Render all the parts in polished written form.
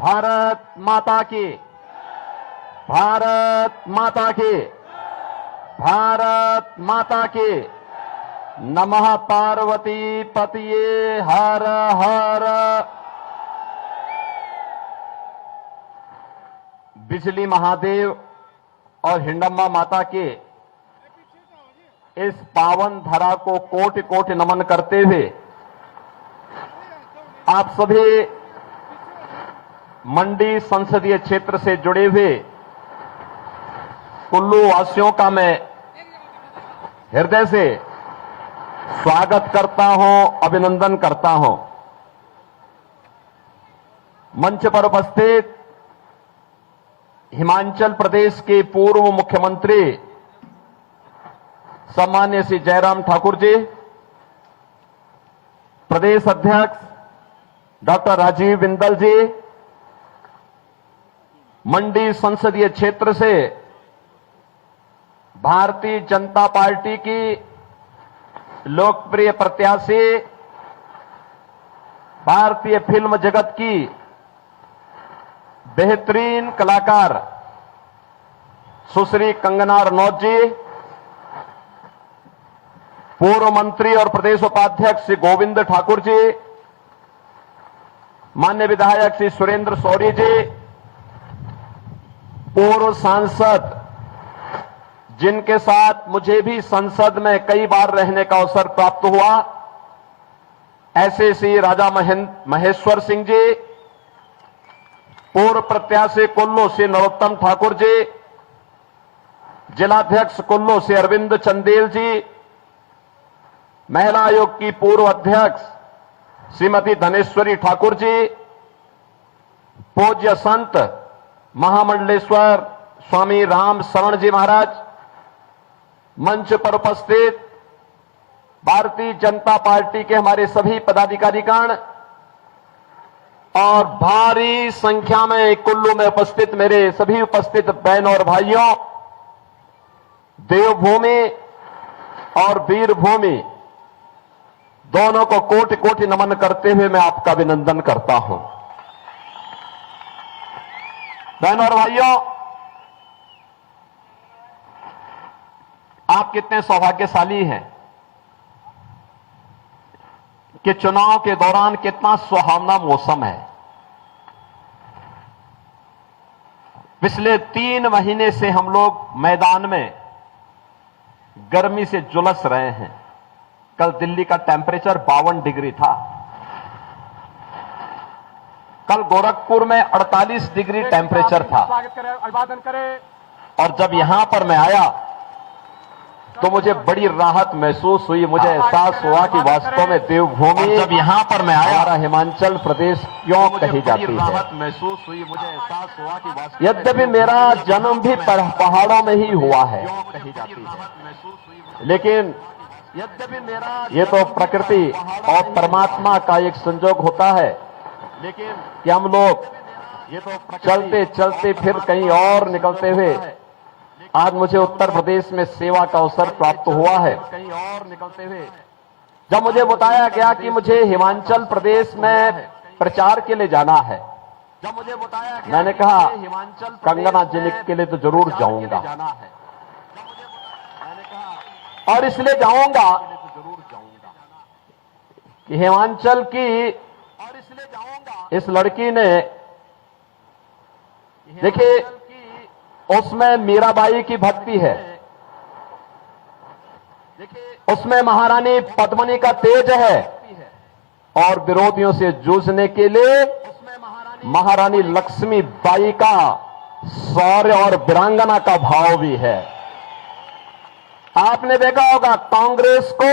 भारत माता की, भारत माता की, भारत माता की। नमः पार्वती पतिये हर हर। बिजली महादेव और हिंडम्बा माता के इस पावन धरा को कोटि कोटि नमन करते हुए आप सभी मंडी संसदीय क्षेत्र से जुड़े हुए कुल्लू वासियों का मैं हृदय से स्वागत करता हूं, अभिनंदन करता हूं। मंच पर उपस्थित हिमाचल प्रदेश के पूर्व मुख्यमंत्री सम्मान्य श्री जयराम ठाकुर जी, प्रदेश अध्यक्ष डॉक्टर राजीव बिंदल जी, मंडी संसदीय क्षेत्र से भारतीय जनता पार्टी की लोकप्रिय प्रत्याशी, भारतीय फिल्म जगत की बेहतरीन कलाकार सुश्री कंगना रनौत जी, पूर्व मंत्री और प्रदेश उपाध्यक्ष श्री गोविंद ठाकुर जी, माननीय विधायक श्री सुरेंद्र शौरी जी, पूर्व सांसद जिनके साथ मुझे भी संसद में कई बार रहने का अवसर प्राप्त हुआ, ऐसे श्री राजा महेश्वर सिंह जी, पूर्व प्रत्याशी कुल्लू श्री नरोत्तम ठाकुर जी, जिलाध्यक्ष कुल्लू श्री अरविंद चंदेल जी, महिला आयोग की पूर्व अध्यक्ष श्रीमती धनेश्वरी ठाकुर जी, पूज्य संत महामंडलेश्वर स्वामी राम शरण जी महाराज, मंच पर उपस्थित भारतीय जनता पार्टी के हमारे सभी पदाधिकारीगण और भारी संख्या में कुल्लू में उपस्थित मेरे सभी उपस्थित बहन और भाइयों, देवभूमि और वीरभूमि दोनों को कोटि कोटि नमन करते हुए मैं आपका अभिनंदन करता हूं। बहनों और भाइयों, आप कितने सौभाग्यशाली हैं कि चुनाव के दौरान कितना सुहावना मौसम है। पिछले 3 महीने से हम लोग मैदान में गर्मी से झुलस रहे हैं। कल दिल्ली का टेम्परेचर 52 डिग्री था। कल गोरखपुर में 48 डिग्री टेम्परेचर था। अभिवादन करें। और जब यहां पर मैं आया तो मुझे बड़ी राहत महसूस हुई। मुझे एहसास हुआ कि वास्तव में देवभूमि, जब यहां पर मैं आया, हमारा हिमाचल प्रदेश क्यों कही जाती है। राहत महसूस हुई, मुझे एहसास हुआ कि यद्यपि मेरा जन्म भी पहाड़ों में ही हुआ है, कही जाती है, लेकिन यद्यपि मेरा ये तो प्रकृति और परमात्मा का एक संजोग होता है, लेकिन कि हम लोग ये तो चलते चलते फिर कहीं और निकलते हुए आज मुझे उत्तर प्रदेश में सेवा का अवसर प्राप्त हुआ है। कहीं और निकलते हुए जब मुझे बताया गया कि मुझे हिमाचल प्रदेश में प्रचार के लिए जाना है, जब मुझे बताया गया, मैंने कहा कंगना जी के लिए तो जरूर जाऊंगा, और इसलिए जाऊंगा कि हिमाचल की इस लड़की ने, देखिए, उसमें मीराबाई की भक्ति है, उसमें महारानी पद्मिनी का तेज है, और विरोधियों से जूझने के लिए महारानी लक्ष्मीबाई का शौर्य और वीरांगना का भाव भी है। आपने देखा होगा कांग्रेस को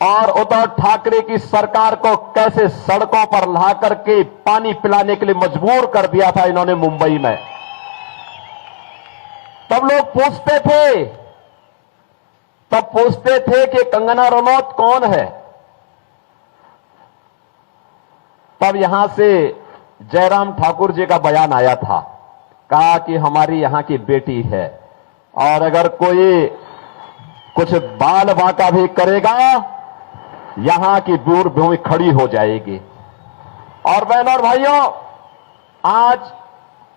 और उद्धव ठाकरे की सरकार को कैसे सड़कों पर ला करके पानी पिलाने के लिए मजबूर कर दिया था इन्होंने मुंबई में। तब लोग पूछते थे कि कंगना रनौत कौन है। तब यहां से जयराम ठाकुर जी का बयान आया था, कहा कि हमारी यहां की बेटी है, और अगर कोई कुछ बाल बांका भी करेगा यहां की दूर भूमि खड़ी हो जाएगी। और बहनों और भाइयों, आज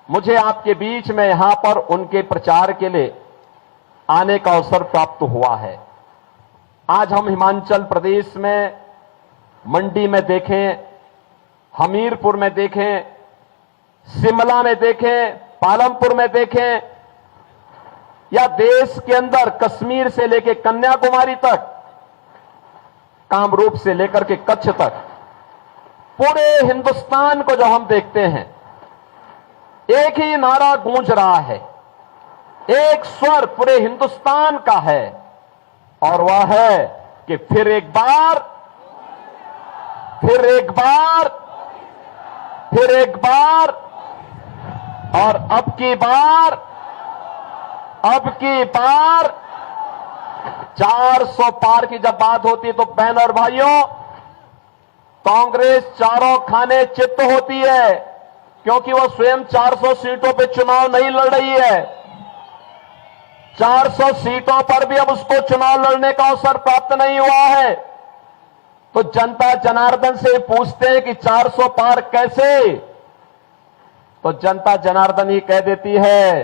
मुझे आपके बीच में यहां पर उनके प्रचार के लिए आने का अवसर प्राप्त हुआ है। आज हम हिमाचल प्रदेश में मंडी में देखें, हमीरपुर में देखें, शिमला में देखें, पालमपुर में देखें, या देश के अंदर कश्मीर से लेकर कन्याकुमारी तक, कामरूप से लेकर के कच्छ तक, पूरे हिंदुस्तान को जो हम देखते हैं, एक ही नारा गूंज रहा है, एक स्वर पूरे हिंदुस्तान का है, और वह है कि फिर एक बार, फिर एक बार, फिर एक बार, और अब की बार, अब की बार 400 पार की जब बात होती है तो बहन और भाइयों, कांग्रेस चारों खाने चित्त होती है, क्योंकि वह स्वयं 400 सीटों पे चुनाव नहीं लड़ रही है। 400 सीटों पर भी अब उसको चुनाव लड़ने का अवसर प्राप्त नहीं हुआ है। तो जनता जनार्दन से पूछते हैं कि 400 पार कैसे? तो जनता जनार्दन ही कह देती है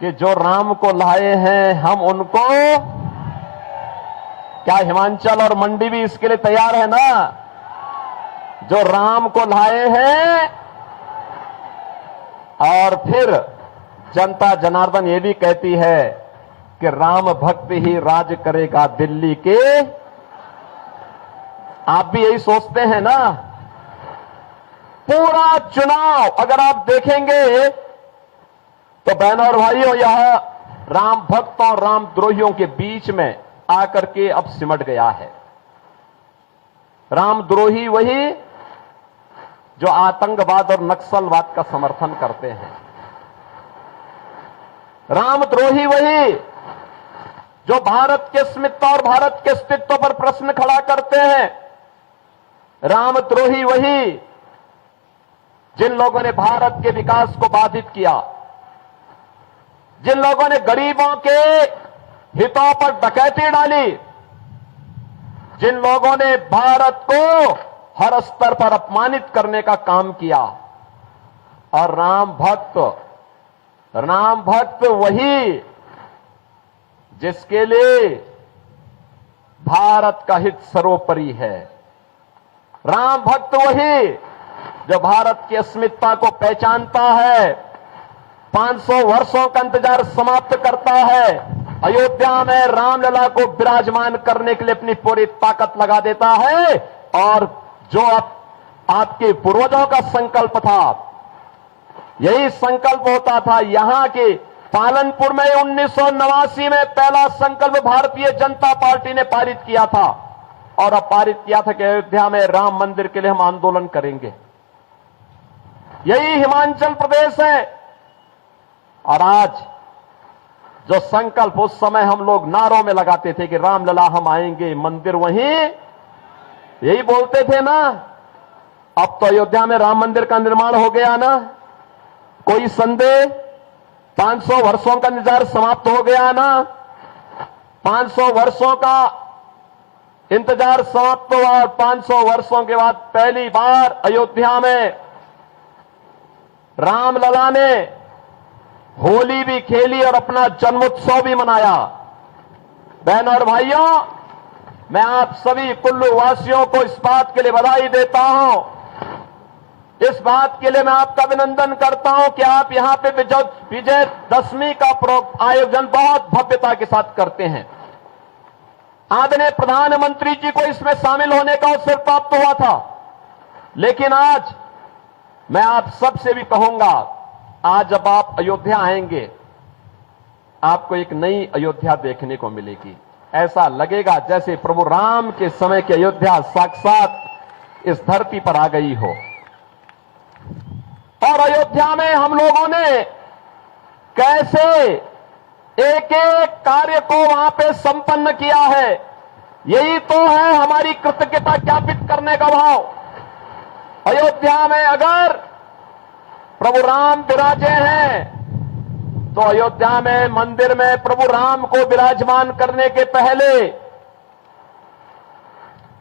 कि जो राम को लाए हैं हम उनको, क्या हिमाचल और मंडी भी इसके लिए तैयार है ना? जो राम को लाए हैं, और फिर जनता जनार्दन ये भी कहती है कि राम भक्त ही राज करेगा दिल्ली के। आप भी यही सोचते हैं ना? पूरा चुनाव अगर आप देखेंगे तो बहन और भाइयों, यह राम भक्तों और राम द्रोहियों के बीच में आकर के अब सिमट गया है। राम द्रोही वही जो आतंकवाद और नक्सलवाद का समर्थन करते हैं। राम द्रोही वही जो भारत के अस्मिता और भारत के अस्तित्व पर प्रश्न खड़ा करते हैं। राम द्रोही वही जिन लोगों ने भारत के विकास को बाधित किया, जिन लोगों ने गरीबों के हितों पर डकैती डाली, जिन लोगों ने भारत को हर स्तर पर अपमानित करने का काम किया। और राम भक्त वही जिसके लिए भारत का हित सर्वोपरि है। राम भक्त वही जो भारत की अस्मिता को पहचानता है, 500 वर्षों का इंतजार समाप्त करता है, अयोध्या में रामलला को विराजमान करने के लिए अपनी पूरी ताकत लगा देता है। और जो आपके पूर्वजों का संकल्प था, यही संकल्प होता था। यहां के पालनपुर में 1989 में पहला संकल्प भारतीय जनता पार्टी ने पारित किया था, और अब पारित किया था कि अयोध्या में राम मंदिर के लिए हम आंदोलन करेंगे। यही हिमाचल प्रदेश है। और आज जो संकल्प उस समय हम लोग नारों में लगाते थे कि रामलला हम आएंगे, मंदिर वहीं, यही बोलते थे ना। अब तो अयोध्या में राम मंदिर का निर्माण हो गया ना, कोई संदेह? 500 वर्षों का इंतजार समाप्त हो गया ना। 500 वर्षों का इंतजार समाप्त हुआ, और 500 वर्षों के बाद पहली बार अयोध्या में रामलला ने होली भी खेली और अपना जन्मोत्सव भी मनाया। बहन और भाइयों, मैं आप सभी कुल्लू वासियों को इस बात के लिए बधाई देता हूं, इस बात के लिए मैं आपका अभिनंदन करता हूं कि आप यहां पे विजयदशमी का आयोजन बहुत भव्यता के साथ करते हैं। आदरणीय प्रधानमंत्री जी को इसमें शामिल होने का अवसर प्राप्त हुआ था, लेकिन आज मैं आप सबसे भी कहूंगा, आज जब आप अयोध्या आएंगे, आपको एक नई अयोध्या देखने को मिलेगी। ऐसा लगेगा जैसे प्रभु राम के समय की अयोध्या साक्षात इस धरती पर आ गई हो। और अयोध्या में हम लोगों ने कैसे एक एक कार्य को वहां पे संपन्न किया है, यही तो है हमारी कृतज्ञता ज्ञापित करने का भाव। अयोध्या में अगर प्रभु राम विराजे हैं, तो अयोध्या में मंदिर में प्रभु राम को विराजमान करने के पहले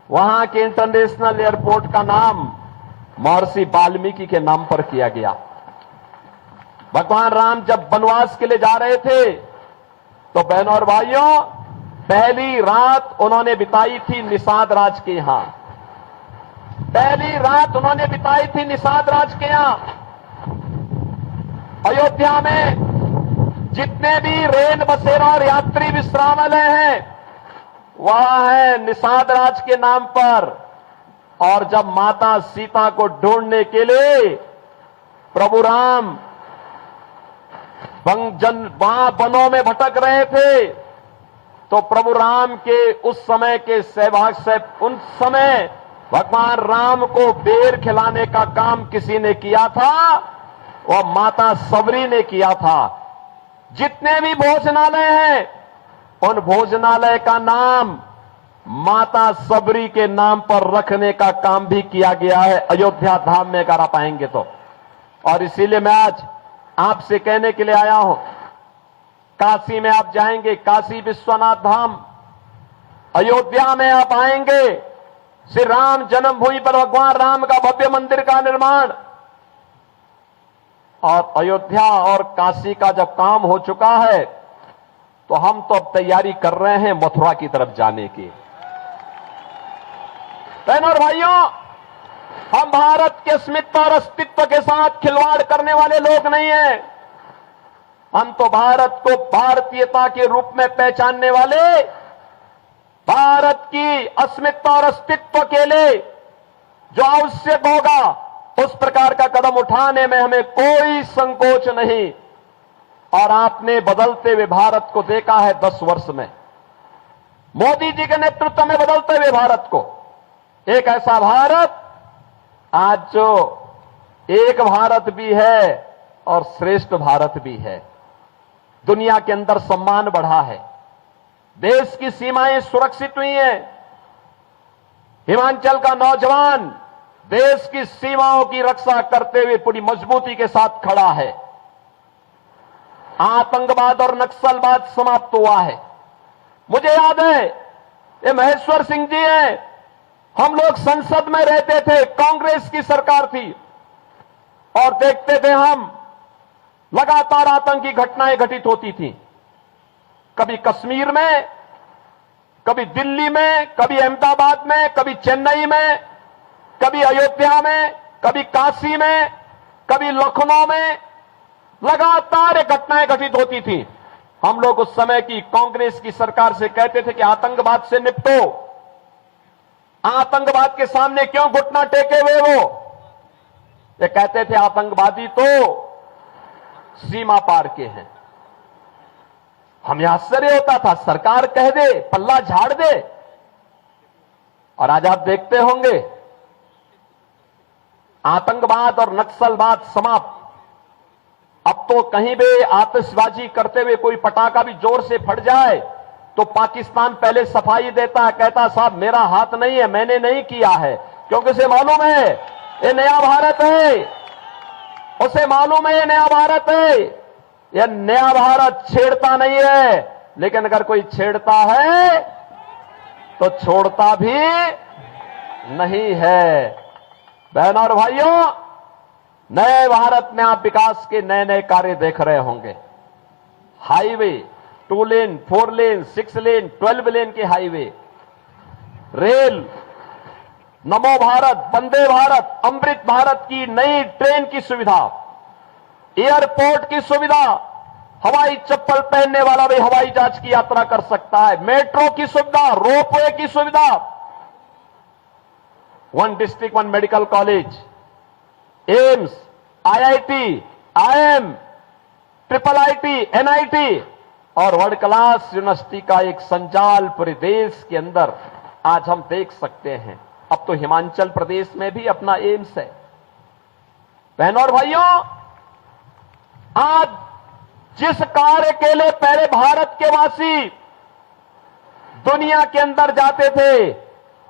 वहां के इंटरनेशनल एयरपोर्ट का नाम महर्षि वाल्मीकि के नाम पर किया गया। भगवान राम जब वनवास के लिए जा रहे थे तो बहनों और भाइयों, पहली रात उन्होंने बिताई थी निषाद राज के यहां। पहली रात उन्होंने बिताई थी निषाद राज के यहां। अयोध्या में जितने भी रेल बसेरा और यात्री विश्रामालय हैं, वह है निषाद राज के नाम पर। और जब माता सीता को ढूंढने के लिए प्रभु राम वहां वनों में भटक रहे थे, तो प्रभु राम के उस समय के सहभाग से उन समय भगवान राम को बेर खिलाने का काम किसी ने किया था, वह माता सबरी ने किया था। जितने भी भोजनालय हैं, उन भोजनालय का नाम माता सबरी के नाम पर रखने का काम भी किया गया है अयोध्या धाम में, अगर आप आएंगे तो। और इसीलिए मैं आज आपसे कहने के लिए आया हूं, काशी में आप जाएंगे, काशी विश्वनाथ धाम, अयोध्या में आप आएंगे, श्री राम जन्मभूमि पर भगवान राम का भव्य मंदिर का निर्माण, और अयोध्या और काशी का जब काम हो चुका है तो हम तो अब तैयारी कर रहे हैं मथुरा की तरफ जाने की। बहनों और भाइयों, हम भारत के अस्मिता और अस्तित्व के साथ खिलवाड़ करने वाले लोग नहीं हैं। हम तो भारत को भारतीयता के रूप में पहचानने वाले, भारत की अस्मिता और अस्तित्व के लिए जो आवश्यक होगा उस प्रकार का कदम उठाने में हमें कोई संकोच नहीं। और आपने बदलते हुए भारत को देखा है 10 वर्ष में, मोदी जी के नेतृत्व में बदलते हुए भारत को, एक ऐसा भारत आज जो एक भारत भी है और श्रेष्ठ भारत भी है। दुनिया के अंदर सम्मान बढ़ा है, देश की सीमाएं सुरक्षित हुई हैं। हिमाचल का नौजवान देश की सीमाओं की रक्षा करते हुए पूरी मजबूती के साथ खड़ा है। आतंकवाद और नक्सलवाद समाप्त हुआ है। मुझे याद है, ये महेश्वर सिंह जी हैं, हम लोग संसद में रहते थे, कांग्रेस की सरकार थी, और देखते थे हम लगातार आतंकी घटनाएं घटित होती थी। कभी कश्मीर में, कभी दिल्ली में, कभी अहमदाबाद में, कभी चेन्नई में, कभी अयोध्या में, कभी काशी में, कभी लखनऊ में, लगातार घटनाएं घटित होती थी। हम लोग उस समय की कांग्रेस की सरकार से कहते थे कि आतंकवाद से निपटो, आतंकवाद के सामने क्यों घुटना टेके हुए हो। ये कहते थे आतंकवादी तो सीमा पार के हैं। हमें आश्चर्य होता था, सरकार कह दे, पल्ला झाड़ दे। और आज आप देखते होंगे आतंकवाद और नक्सलवाद समाप्त। अब तो कहीं भी आतिशबाजी करते हुए कोई पटाखा भी जोर से फट जाए तो पाकिस्तान पहले सफाई देता है, कहता साहब मेरा हाथ नहीं है, मैंने नहीं किया है, क्योंकि उसे मालूम है ये नया भारत है, उसे मालूम है ये नया भारत है। यह नया भारत छेड़ता नहीं है, लेकिन अगर कोई छेड़ता है तो छोड़ता भी नहीं है। बहनों और भाइयों, नए भारत में आप विकास के नए नए कार्य देख रहे होंगे। हाईवे 2 लेन, 4 लेन, 6 लेन, 12 लेन के हाईवे, रेल, नमो भारत, वंदे भारत, अमृत भारत की नई ट्रेन की सुविधा, एयरपोर्ट की सुविधा, हवाई चप्पल पहनने वाला भी हवाई जहाज की यात्रा कर सकता है, मेट्रो की सुविधा, रोपवे की सुविधा, 1 district 1 medical college, AIIMS, IIT, IIM, triple IT, NIT और वर्ल्ड क्लास यूनिवर्सिटी का एक संजाल पूरे देश के अंदर आज हम देख सकते हैं। अब तो हिमाचल प्रदेश में भी अपना एम्स है। बहनों और भाइयों, आज जिस कार्य के लिए पहले भारत के वासी दुनिया के अंदर जाते थे,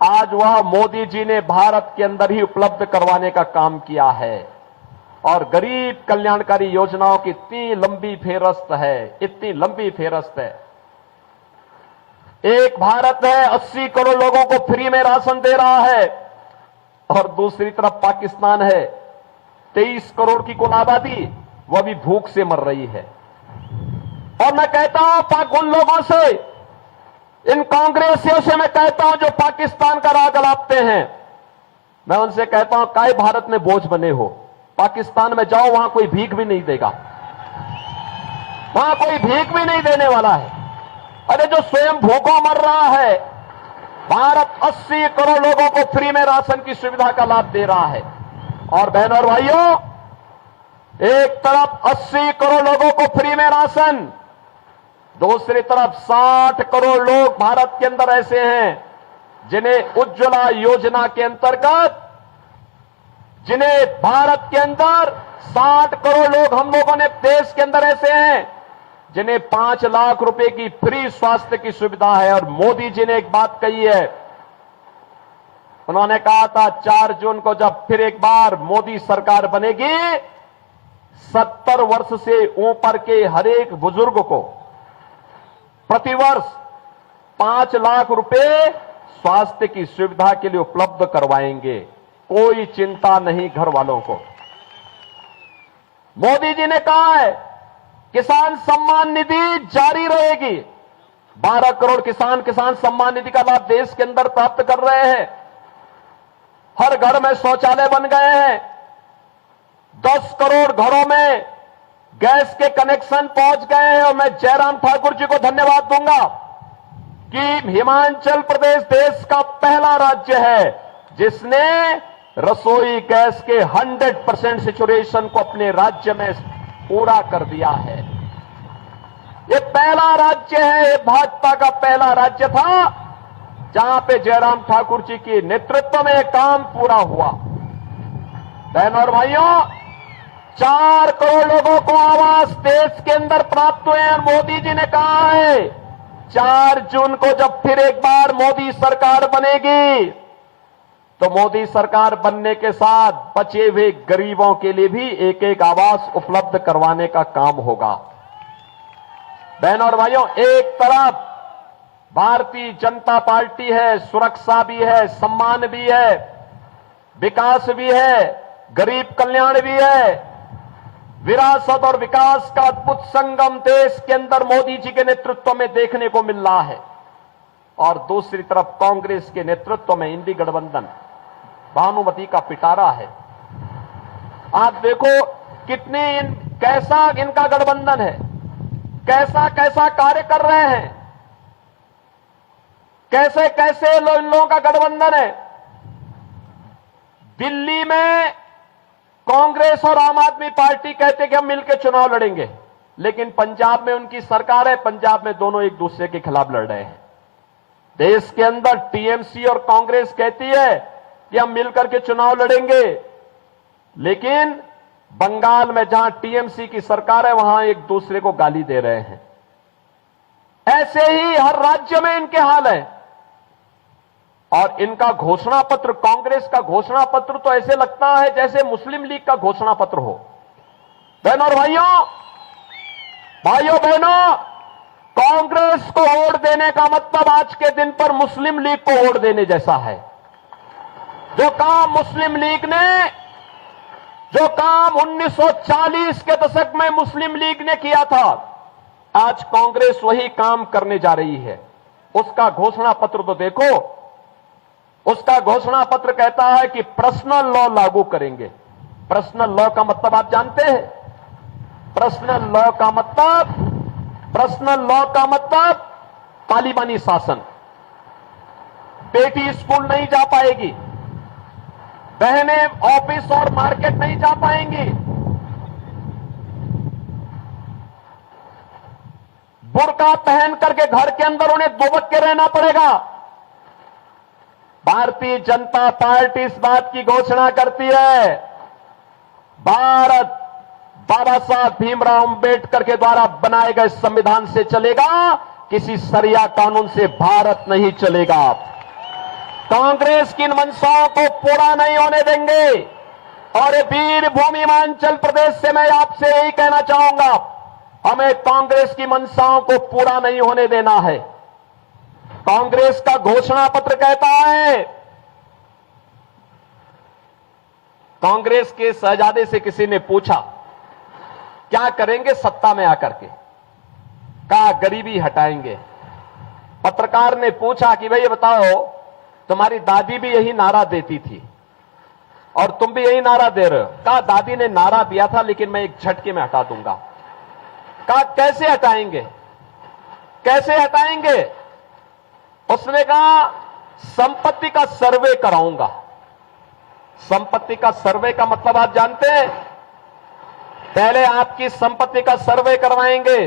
आज वह मोदी जी ने भारत के अंदर ही उपलब्ध करवाने का काम किया है। और गरीब कल्याणकारी योजनाओं की इतनी लंबी फेहरिस्त है, इतनी लंबी फेहरिस्त है। एक भारत है, 80 करोड़ लोगों को फ्री में राशन दे रहा है। और दूसरी तरफ पाकिस्तान है, 23 करोड़ की कुल आबादी, वह भी भूख से मर रही है। और मैं कहता हूं पाक उन लोगों से, इन कांग्रेसियों से मैं कहता हूं जो पाकिस्तान का राग अलापते हैं, मैं उनसे कहता हूं काय भारत में बोझ बने हो। पाकिस्तान में जाओ, वहां कोई भीख भी नहीं देगा, वहां कोई भीख भी नहीं देने वाला है। अरे जो स्वयं भूखों मर रहा है, भारत 80 करोड़ लोगों को फ्री में राशन की सुविधा का लाभ दे रहा है। और बहनों और भाइयों, एक तरफ 80 करोड़ लोगों को फ्री में राशन, दूसरी तरफ 60 करोड़ लोग भारत के अंदर ऐसे हैं जिन्हें उज्ज्वला योजना के अंतर्गत, जिन्हें भारत के अंदर 60 करोड़ लोग हम लोगों ने देश के अंदर ऐसे हैं जिन्हें 5 लाख रुपए की फ्री स्वास्थ्य की सुविधा है। और मोदी जी ने एक बात कही है, उन्होंने कहा था 4 जून को जब फिर एक बार मोदी सरकार बनेगी, 70 वर्ष से ऊपर के हर एक बुजुर्ग को प्रतिवर्ष 5 लाख रुपए स्वास्थ्य की सुविधा के लिए उपलब्ध करवाएंगे। कोई चिंता नहीं घर वालों को। मोदी जी ने कहा है किसान सम्मान निधि जारी रहेगी। 12 करोड़ किसान सम्मान निधि का लाभ देश के अंदर प्राप्त कर रहे हैं। हर घर में शौचालय बन गए हैं। 10 करोड़ घरों में गैस के कनेक्शन पहुंच गए हैं। और मैं जयराम ठाकुर जी को धन्यवाद दूंगा कि हिमाचल प्रदेश देश का पहला राज्य है जिसने रसोई गैस के 100% सैचुरेशन को अपने राज्य में पूरा कर दिया है। ये पहला राज्य है, ये भाजपा का पहला राज्य था जहां पे जयराम ठाकुर जी के नेतृत्व में काम पूरा हुआ। बहनों और भाइयों, 4 करोड़ लोगों को आवास देश के अंदर प्राप्त हुए हैं। मोदी जी ने कहा है 4 जून को जब फिर एक बार मोदी सरकार बनेगी तो मोदी सरकार बनने के साथ बचे हुए गरीबों के लिए भी एक एक आवास उपलब्ध करवाने का काम होगा। बहनों और भाइयों, एक तरफ भारतीय जनता पार्टी है, सुरक्षा भी है, सम्मान भी है, विकास भी है, गरीब कल्याण भी है, विरासत और विकास का अद्भुत संगम देश के अंदर मोदी जी के नेतृत्व में देखने को मिल रहा है। और दूसरी तरफ कांग्रेस के नेतृत्व में इंडी गठबंधन, भानुमति का पिटारा है। आप देखो कैसा इनका गठबंधन है, कैसा कैसा कार्य कर रहे हैं, कैसे कैसे इन लोगों का गठबंधन है। दिल्ली में कांग्रेस और आम आदमी पार्टी कहते कि हम मिलकर चुनाव लड़ेंगे, लेकिन पंजाब में उनकी सरकार है, पंजाब में दोनों एक दूसरे के खिलाफ लड़ रहे हैं। देश के अंदर टीएमसी और कांग्रेस कहती है कि हम मिलकर के चुनाव लड़ेंगे, लेकिन बंगाल में जहां टीएमसी की सरकार है वहां एक दूसरे को गाली दे रहे हैं। ऐसे ही हर राज्य में इनके हाल है। और इनका घोषणा पत्र, कांग्रेस का घोषणा पत्र तो ऐसे लगता है जैसे मुस्लिम लीग का घोषणा पत्र हो। बहनों और भाइयों बहनों, कांग्रेस को वोट देने का मतलब आज के दिन पर मुस्लिम लीग को वोट देने जैसा है। जो काम मुस्लिम लीग ने, जो काम 1940 के दशक में मुस्लिम लीग ने किया था, आज कांग्रेस वही काम करने जा रही है। उसका घोषणा पत्र तो देखो। उसका घोषणा पत्र कहता है कि पर्सनल लॉ लागू करेंगे। पर्सनल लॉ का मतलब आप जानते हैं? पर्सनल लॉ का मतलब तालिबानी शासन। बेटी स्कूल नहीं जा पाएगी, बहनें ऑफिस और मार्केट नहीं जा पाएंगी, बुर्का पहन करके घर के अंदर उन्हें दुबक के रहना पड़ेगा। भारतीय जनता पार्टी इस बात की घोषणा करती है, भारत बाबा साहब भीमराव अंबेडकर के द्वारा बनाए गए संविधान से चलेगा, किसी सरिया कानून से भारत नहीं चलेगा। कांग्रेस की इन मंशाओं को पूरा नहीं होने देंगे। और वीर भूमि हिमाचल प्रदेश से मैं आपसे यही कहना चाहूंगा, हमें कांग्रेस की मंशाओं को पूरा नहीं होने देना है। कांग्रेस का घोषणा पत्र कहता है कांग्रेस के शहजादे से किसी ने पूछा क्या करेंगे सत्ता में आकर के, कहा गरीबी हटाएंगे। पत्रकार ने पूछा कि भाई ये बताओ तुम्हारी दादी भी यही नारा देती थी और तुम भी यही नारा दे रहे हो। कहा दादी ने नारा दिया था लेकिन मैं एक झटके में हटा दूंगा। कहा कैसे हटाएंगे, कैसे हटाएंगे? उसने कहा संपत्ति का सर्वे कराऊंगा। संपत्ति का सर्वे का मतलब आप जानते हैं? पहले आपकी संपत्ति का सर्वे करवाएंगे।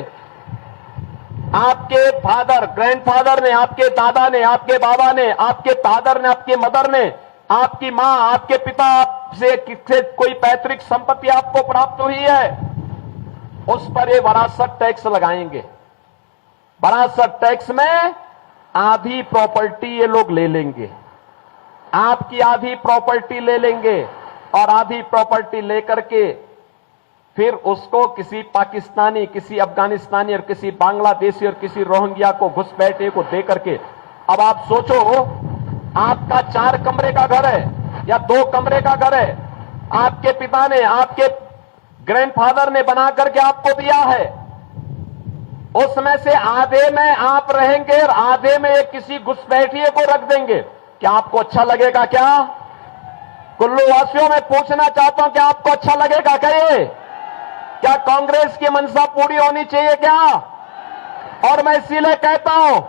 आपके फादर, ग्रैंडफादर ने, आपके दादा ने, आपके बाबा ने, आपके फादर ने, आपके मदर ने, आपकी मां, आपके पिता से कोई पैतृक संपत्ति आपको प्राप्त हुई है, उस पर ये वरासत टैक्स लगाएंगे। वरासत टैक्स में आधी प्रॉपर्टी ये लोग ले लेंगे, आपकी आधी प्रॉपर्टी ले लेंगे और आधी प्रॉपर्टी लेकर के फिर उसको किसी पाकिस्तानी, किसी अफगानिस्तानी और किसी बांग्लादेशी और किसी रोहिंग्या को, घुसपैठे को दे करके। अब आप सोचो, आपका 4 कमरे का घर है या 2 कमरे का घर है, आपके पिता ने, आपके ग्रैंडफादर ने बना करके आपको दिया है, उसमें से आधे में आप रहेंगे और आधे में एक किसी घुसपैठिए को रख देंगे। क्या आपको अच्छा लगेगा? क्या कुल्लू वासियों में पूछना चाहता हूं, क्या आपको अच्छा लगेगा? क्या कांग्रेस की मंशा पूरी होनी चाहिए क्या? और मैं इसीलिए कहता हूं,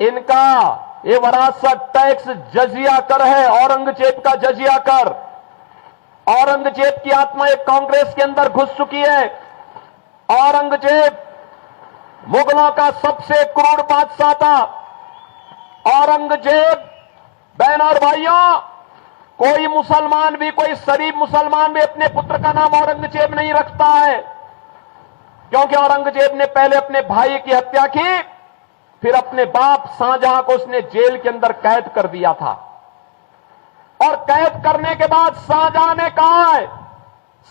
इनका ये वरासत टैक्स जजिया कर है, औरंगजेब का जजिया कर। औरंगजेब की आत्मा एक कांग्रेस के अंदर घुस चुकी है। औरंगजेब मुगलों का सबसे क्रूर बादशाह था। औरंगजेब, बहन और भाइयों, कोई मुसलमान भी, कोई शरीफ मुसलमान भी अपने पुत्र का नाम औरंगजेब नहीं रखता है, क्योंकि औरंगजेब ने पहले अपने भाई की हत्या की, फिर अपने बाप शाहजहां को उसने जेल के अंदर कैद कर दिया था। और कैद करने के बाद शाहजहां ने कहा है,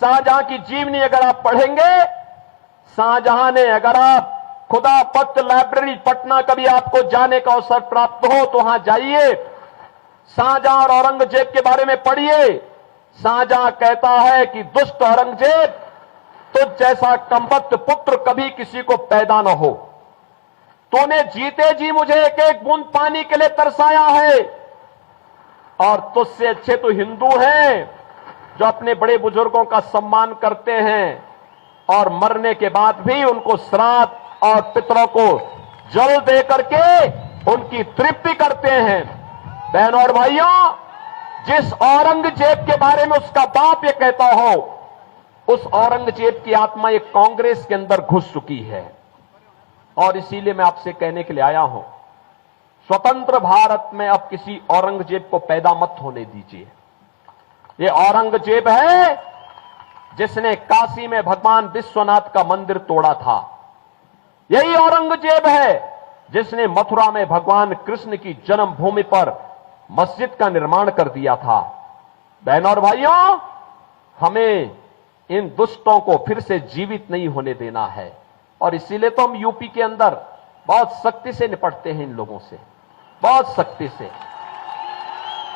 शाहजहां की जीवनी अगर आप पढ़ेंगे, शाहजहां ने, अगर आप खुदा पक्त लाइब्रेरी पटना कभी आपको जाने का अवसर प्राप्त हो तो वहां जाइए, शाहजहां और औरंगजेब के बारे में पढ़िए। शाहजहां कहता है कि दुष्ट औरंगजेब, तुझ जैसा कमबख्त पुत्र कभी किसी को पैदा न हो। तूने जीते जी मुझे एक एक बूंद पानी के लिए तरसाया है, और तुझसे अच्छे तो हिंदू हैं जो अपने बड़े बुजुर्गों का सम्मान करते हैं और मरने के बाद भी उनको श्राद्ध और पितरों को जल दे करके उनकी तृप्ति करते हैं। बहन और भाइयों, जिस औरंगजेब के बारे में उसका बाप ये कहता हो, उस औरंगजेब की आत्मा एक कांग्रेस के अंदर घुस चुकी है। और इसीलिए मैं आपसे कहने के लिए आया हूं, स्वतंत्र भारत में अब किसी औरंगजेब को पैदा मत होने दीजिए। ये औरंगजेब है जिसने काशी में भगवान विश्वनाथ का मंदिर तोड़ा था। यही औरंगजेब है जिसने मथुरा में भगवान कृष्ण की जन्मभूमि पर मस्जिद का निर्माण कर दिया था। बहन और भाइयों, हमें इन दुष्टों को फिर से जीवित नहीं होने देना है, और इसीलिए तो हम यूपी के अंदर बहुत सख्ती से निपटते हैं इन लोगों से, बहुत सख्ती से।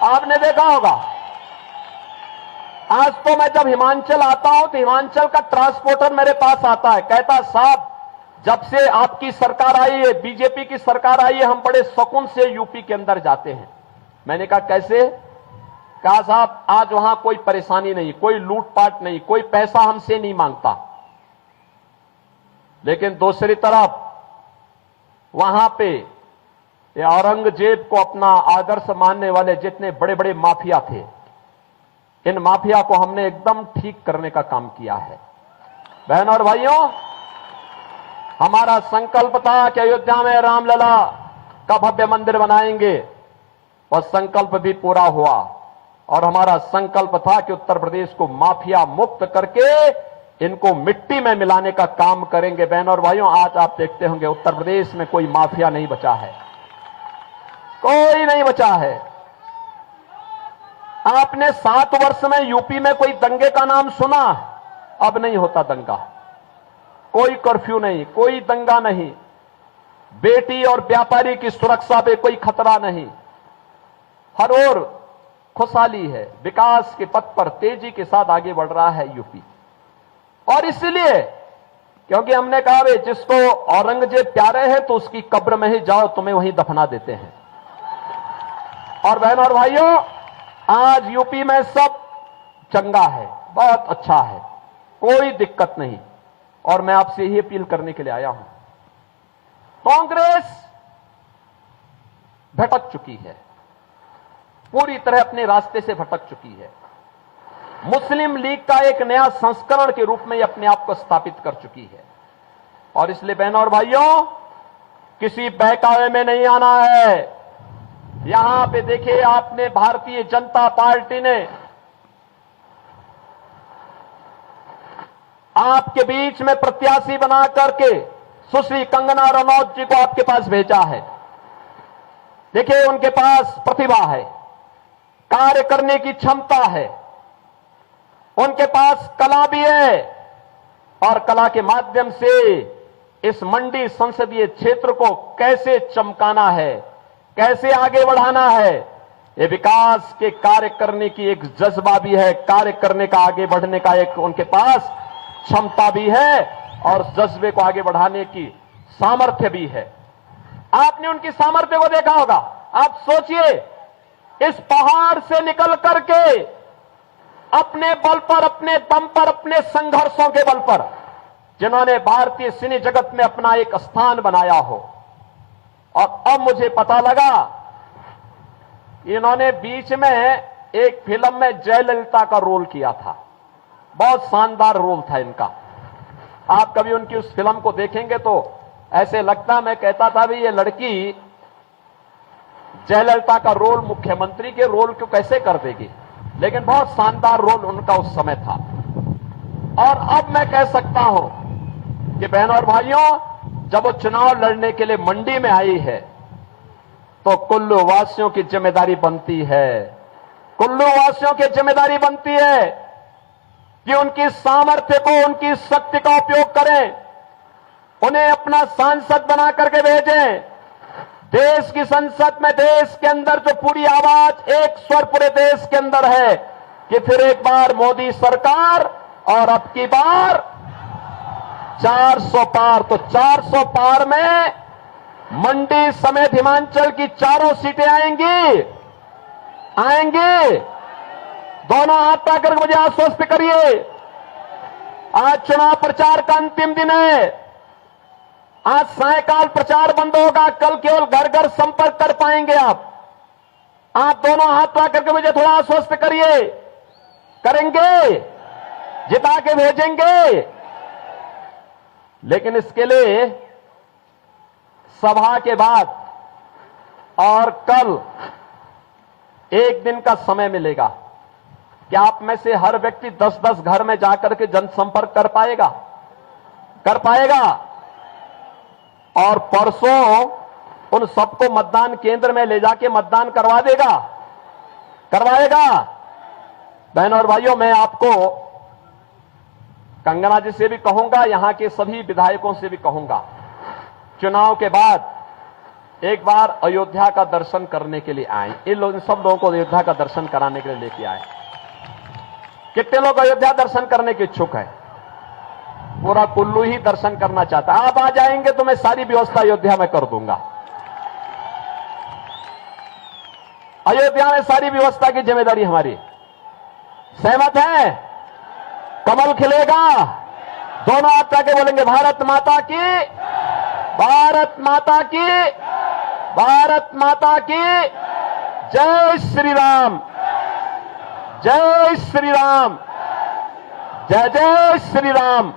आपने देखा होगा, आज तो मैं जब हिमाचल आता हूं तो हिमाचल का ट्रांसपोर्टर मेरे पास आता है, कहता साहब जब से आपकी सरकार आई है, बीजेपी की सरकार आई है, हम बड़े सुकून से यूपी के अंदर जाते हैं। मैंने कहा कैसे? कहा साहब आज वहां कोई परेशानी नहीं, कोई लूटपाट नहीं, कोई पैसा हमसे नहीं मांगता। लेकिन दूसरी तरफ वहां पे ये औरंगजेब को अपना आदर्श मानने वाले जितने बड़े बड़े माफिया थे, इन माफिया को हमने एकदम ठीक करने का काम किया है। बहन और भाइयों, हमारा संकल्प था कि अयोध्या में रामलला का भव्य मंदिर बनाएंगे, वह संकल्प भी पूरा हुआ। और हमारा संकल्प था कि उत्तर प्रदेश को माफिया मुक्त करके इनको मिट्टी में मिलाने का काम करेंगे। बहन और भाइयों, आज आप देखते होंगे उत्तर प्रदेश में कोई माफिया नहीं बचा है, कोई नहीं बचा है। आपने 7 वर्ष में यूपी में कोई दंगे का नाम सुना? अब नहीं होता दंगा, कोई कर्फ्यू नहीं, कोई दंगा नहीं, बेटी और व्यापारी की सुरक्षा पे कोई खतरा नहीं। हर ओर खुशहाली है, विकास के पथ पर तेजी के साथ आगे बढ़ रहा है यूपी। और इसलिए क्योंकि हमने कहा वे जिसको औरंगजेब प्यारे है तो उसकी कब्र में ही जाओ, तुम्हें वहीं दफना देते हैं। और बहनों और भाइयों, आज यूपी में सब चंगा है, बहुत अच्छा है, कोई दिक्कत नहीं। और मैं आपसे यही अपील करने के लिए आया हूं, कांग्रेस भटक चुकी है, पूरी तरह अपने रास्ते से भटक चुकी है। मुस्लिम लीग का एक नया संस्करण के रूप में यह अपने आप को स्थापित कर चुकी है। और इसलिए बहनों और भाइयों, किसी बहकावे में नहीं आना है। यहां पे देखिए, आपने भारतीय जनता पार्टी ने आपके बीच में प्रत्याशी बना करके सुश्री कंगना रनौत जी को आपके पास भेजा है। देखिए, उनके पास प्रतिभा है, कार्य करने की क्षमता है, उनके पास कला भी है, और कला के माध्यम से इस मंडी संसदीय क्षेत्र को कैसे चमकाना है, कैसे आगे बढ़ाना है, ये विकास के कार्य करने की एक जज्बा भी है, कार्य करने का, आगे बढ़ने का एक उनके पास क्षमता भी है, और जज्बे को आगे बढ़ाने की सामर्थ्य भी है। आपने उनकी सामर्थ्य को देखा होगा। आप सोचिए, इस पहाड़ से निकल करके अपने बल पर, अपने दम पर, अपने संघर्षों के बल पर जिन्होंने भारतीय सिने जगत में अपना एक स्थान बनाया हो। और अब मुझे पता लगा, इन्होंने बीच में एक फिल्म में जयललिता का रोल किया था, बहुत शानदार रोल था इनका। आप कभी उनकी उस फिल्म को देखेंगे तो ऐसे लगता, मैं कहता था भी ये लड़की जयललिता का रोल, मुख्यमंत्री के रोल को कैसे कर देगी, लेकिन बहुत शानदार रोल उनका उस समय था। और अब मैं कह सकता हूं कि बहनों और भाइयों, जब वो चुनाव लड़ने के लिए मंडी में आई है तो कुल्लू वासियों की जिम्मेदारी बनती है, कुल्लू वासियों की जिम्मेदारी बनती है कि उनकी सामर्थ्य को, उनकी शक्ति का उपयोग करें, उन्हें अपना सांसद बना करके भेजें। देश की संसद में, देश के अंदर जो पूरी आवाज, एक स्वर पूरे देश के अंदर है कि फिर एक बार मोदी सरकार, और अब की बार 400 पार। तो 400 पार में मंडी समेत हिमाचल की चारों सीटें आएंगी, आएंगी। दोनों हाथ पाकर मुझे आश्वस्त करिए। आज चुनाव प्रचार का अंतिम दिन है। आज सायकाल प्रचार बंद होगा, कल केवल घर घर संपर्क कर पाएंगे आप दोनों हाथ पाकर के मुझे थोड़ा आश्वस्त करिए। करेंगे, जिता के भेजेंगे। लेकिन इसके लिए सभा के बाद और कल एक दिन का समय मिलेगा। क्या आप में से हर व्यक्ति 10-10 घर में जाकर के जनसंपर्क कर पाएगा? कर पाएगा? और परसों उन सबको मतदान केंद्र में ले जाके मतदान करवा देगा, करवाएगा? बहनों और भाइयों, मैं आपको कंगना जी से भी कहूंगा, यहां के सभी विधायकों से भी कहूंगा, चुनाव के बाद एक बार अयोध्या का दर्शन करने के लिए आए। इन सब लोगों को अयोध्या का दर्शन कराने के लिए लेके आए। कितने लोग अयोध्या दर्शन करने के इच्छुक है? पूरा कुल्लू ही दर्शन करना चाहता है। आप आ जाएंगे तो मैं सारी व्यवस्था अयोध्या में कर दूंगा। अयोध्या में सारी व्यवस्था की जिम्मेदारी हमारी। सहमत है? कमल खिलेगा। दोनों हाथ आके बोलेंगे भारत माता की, भारत माता की, भारत माता की जय श्री राम, जय श्री राम, जय जय श्री राम।